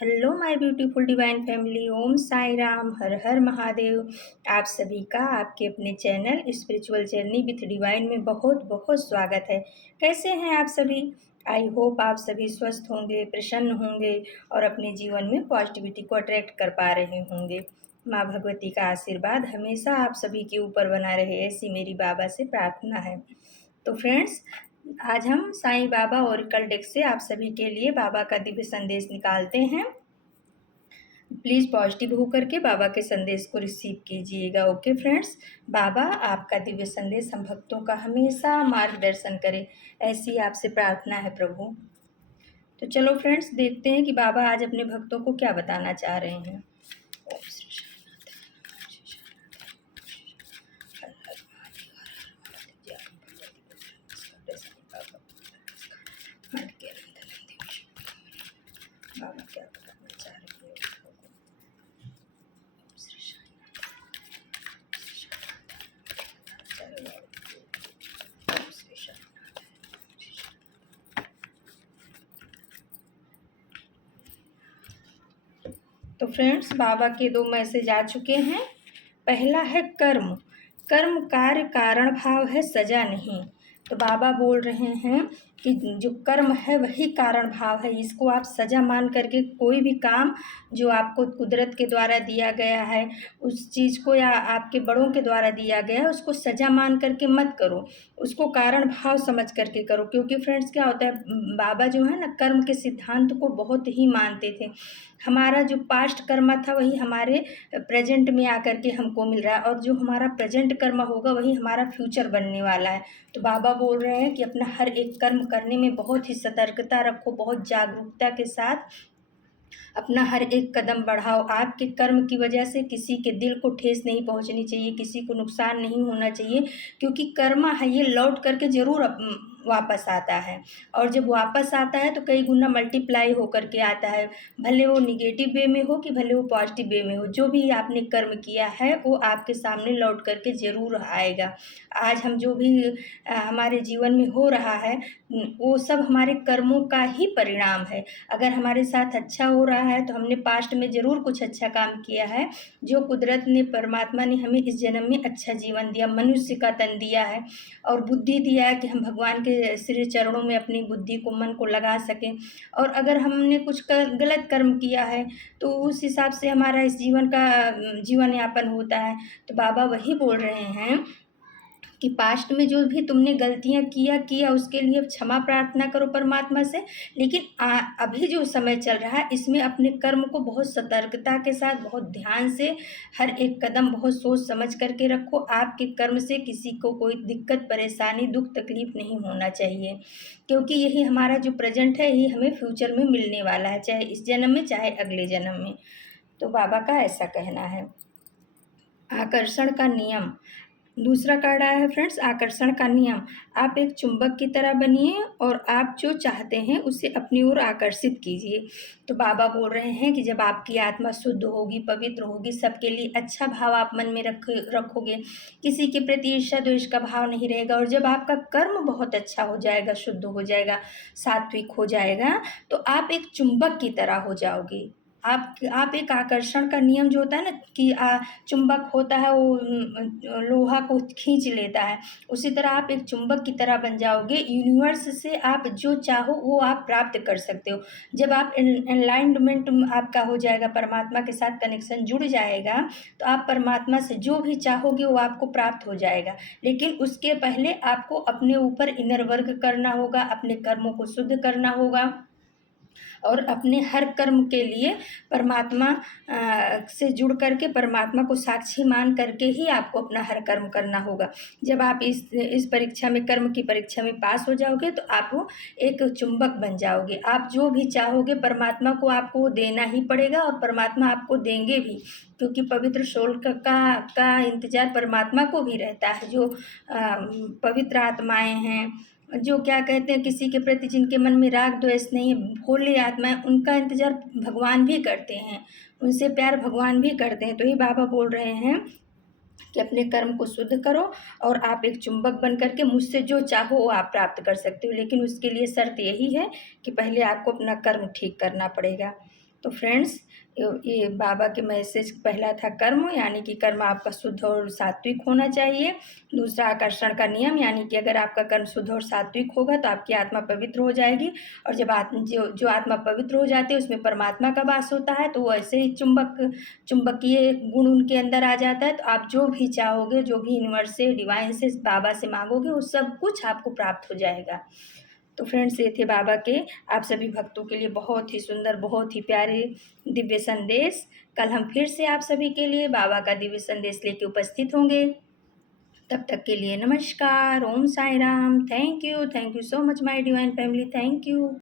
Hello my beautiful divine family. Om Sai Ram, Har Har Mahadev. आप सभी का आपके अपने channel spiritual journey with divine में बहुत बहुत स्वागत है। कैसे हैं आप सभी? आई होप आप सभी स्वस्थ होंगे, प्रसन्न होंगे और अपने जीवन में पॉजिटिविटी को अट्रैक्ट कर पा रहे होंगे। माँ भगवती का आशीर्वाद हमेशा आप सभी के ऊपर बना रहे, ऐसी मेरी बाबा से प्रार्थना है। तो फ्रेंड्स, आज हम साईं बाबा ओरेकल डेक से आप सभी के लिए बाबा का दिव्य संदेश निकालते हैं। प्लीज़ पॉजिटिव होकर के बाबा के संदेश को रिसीव कीजिएगा। ओके फ्रेंड्स, बाबा आपका दिव्य संदेश हम भक्तों का हमेशा मार्गदर्शन करे, ऐसी आपसे प्रार्थना है प्रभु। तो चलो फ्रेंड्स, देखते हैं कि बाबा आज अपने भक्तों को क्या बताना चाह रहे हैं। ओम श्री बाबा क्या बताना चाह रहे हैं भक्तों को। ओम श्री तो फ्रेंड्स, बाबा के दो मैसेज आ चुके हैं। पहला है कर्म। कर्म कार्य कारण भाव है, सजा नहीं। तो बाबा बोल रहे हैं कि जो कर्म है वही कारण भाव है। इसको आप सजा मान करके कोई भी काम जो आपको कुदरत के द्वारा दिया गया है, उस चीज़ को या आपके बड़ों के द्वारा दिया गया है, उसको सजा मान करके मत करो, उसको कारण भाव समझ करके करो। क्योंकि फ्रेंड्स क्या होता है, बाबा जो है ना, कर्म के सिद्धांत को बहुत ही मानते थे। हमारा जो पास्ट कर्म था वही हमारे प्रेजेंट में आकर के हमको मिल रहा है, और जो हमारा प्रेजेंट कर्म होगा वही हमारा फ्यूचर बनने वाला है। तो बाबा बोल रहे हैं कि अपना हर एक कर्म करने में बहुत ही सतर्कता रखो, बहुत जागरूकता के साथ अपना हर एक कदम बढ़ाओ। आपके कर्म की वजह से किसी के दिल को ठेस नहीं पहुंचनी चाहिए, किसी को नुकसान नहीं होना चाहिए। क्योंकि कर्म है ये लौट करके जरूर वापस आता है, और जब वापस आता है तो कई गुना मल्टीप्लाई होकर के आता है। भले वो निगेटिव वे में हो कि भले वो पॉजिटिव वे में हो, जो भी आपने कर्म किया है वो आपके सामने लौट करके जरूर आएगा। आज हम जो भी हमारे जीवन में हो रहा है वो सब हमारे कर्मों का ही परिणाम है। अगर हमारे साथ अच्छा हो रहा है तो हमने पास्ट में ज़रूर कुछ अच्छा काम किया है, जो कुदरत ने, परमात्मा ने हमें इस जन्म में अच्छा जीवन दिया, मनुष्य का तन दिया है और बुद्धि दिया है कि हम भगवान के श्री चरणों में अपनी बुद्धि को, मन को लगा सकें। और अगर हमने कुछ गलत कर्म किया है तो उस हिसाब से हमारा इस जीवन का जीवन यापन होता है। तो बाबा वही बोल रहे हैं कि पास्ट में जो भी तुमने गलतियां किया उसके लिए क्षमा प्रार्थना करो परमात्मा से। लेकिन अभी जो समय चल रहा है इसमें अपने कर्म को बहुत सतर्कता के साथ, बहुत ध्यान से हर एक कदम बहुत सोच समझ करके रखो। आपके कर्म से किसी को कोई दिक्कत, परेशानी, दुख, तकलीफ नहीं होना चाहिए। क्योंकि यही हमारा जो प्रेजेंट है यही हमें फ्यूचर में मिलने वाला है, चाहे इस जन्म में चाहे अगले जन्म में। तो बाबा का ऐसा कहना है। आकर्षण का नियम। दूसरा कार्ड आया है फ्रेंड्स, आकर्षण का नियम। आप एक चुंबक की तरह बनिए और आप जो चाहते हैं उसे अपनी ओर आकर्षित कीजिए। तो बाबा बोल रहे हैं कि जब आपकी आत्मा शुद्ध होगी, पवित्र होगी, सबके लिए अच्छा भाव आप मन में रखोगे, किसी के प्रति ईर्ष्या द्वेष का भाव नहीं रहेगा, और जब आपका कर्म बहुत अच्छा हो जाएगा, शुद्ध हो जाएगा, सात्विक हो जाएगा, तो आप एक चुंबक की तरह हो जाओगे। आप एक आकर्षण का नियम जो होता है ना कि चुंबक होता है वो लोहा को खींच लेता है, उसी तरह आप एक चुंबक की तरह बन जाओगे। यूनिवर्स से आप जो चाहो वो आप प्राप्त कर सकते हो। जब आप एनलाइनमेंट आपका हो जाएगा, परमात्मा के साथ कनेक्शन जुड़ जाएगा, तो आप परमात्मा से जो भी चाहोगे वो आपको प्राप्त हो जाएगा। लेकिन उसके पहले आपको अपने ऊपर इनर वर्क करना होगा, अपने कर्मों को शुद्ध करना होगा, और अपने हर कर्म के लिए परमात्मा से जुड़ करके, परमात्मा को साक्षी मान करके ही आपको अपना हर कर्म करना होगा। जब आप इस परीक्षा में, कर्म की परीक्षा में पास हो जाओगे तो आप एक चुंबक बन जाओगे। आप जो भी चाहोगे परमात्मा को आपको देना ही पड़ेगा, और परमात्मा आपको देंगे भी। क्योंकि पवित्र सोल का इंतजार परमात्मा को भी रहता है। जो पवित्र आत्माएं हैं, जो क्या कहते हैं, किसी के प्रति जिनके मन में राग द्वेष नहीं है, भोले आत्माएं, उनका इंतजार भगवान भी करते हैं, उनसे प्यार भगवान भी करते हैं। तो ये बाबा बोल रहे हैं कि अपने कर्म को शुद्ध करो और आप एक चुंबक बन करके मुझसे जो चाहो वो आप प्राप्त कर सकते हो। लेकिन उसके लिए शर्त यही है कि पहले आपको अपना कर्म ठीक करना पड़ेगा। तो फ्रेंड्स, ये बाबा के मैसेज पहला था कर्म, यानी कि कर्म आपका शुद्ध और सात्विक होना चाहिए। दूसरा आकर्षण का नियम, यानी कि अगर आपका कर्म शुद्ध और सात्विक होगा तो आपकी आत्मा पवित्र हो जाएगी, और जब जो आत्मा पवित्र हो जाती है उसमें परमात्मा का वास होता है, तो वो ऐसे ही चुंबकीय गुण उनके अंदर आ जाता है। तो आप जो भी चाहोगे, जो भी यूनिवर्स से, डिवाइन से, बाबा से मांगोगे, वो सब कुछ आपको प्राप्त हो जाएगा। तो फ्रेंड्स, ये थे बाबा के आप सभी भक्तों के लिए बहुत ही सुंदर, बहुत ही प्यारे दिव्य संदेश। कल हम फिर से आप सभी के लिए बाबा का दिव्य संदेश लेके उपस्थित होंगे। तब तक के लिए नमस्कार, Om Sai Ram. Thank you so much my divine family, thank you.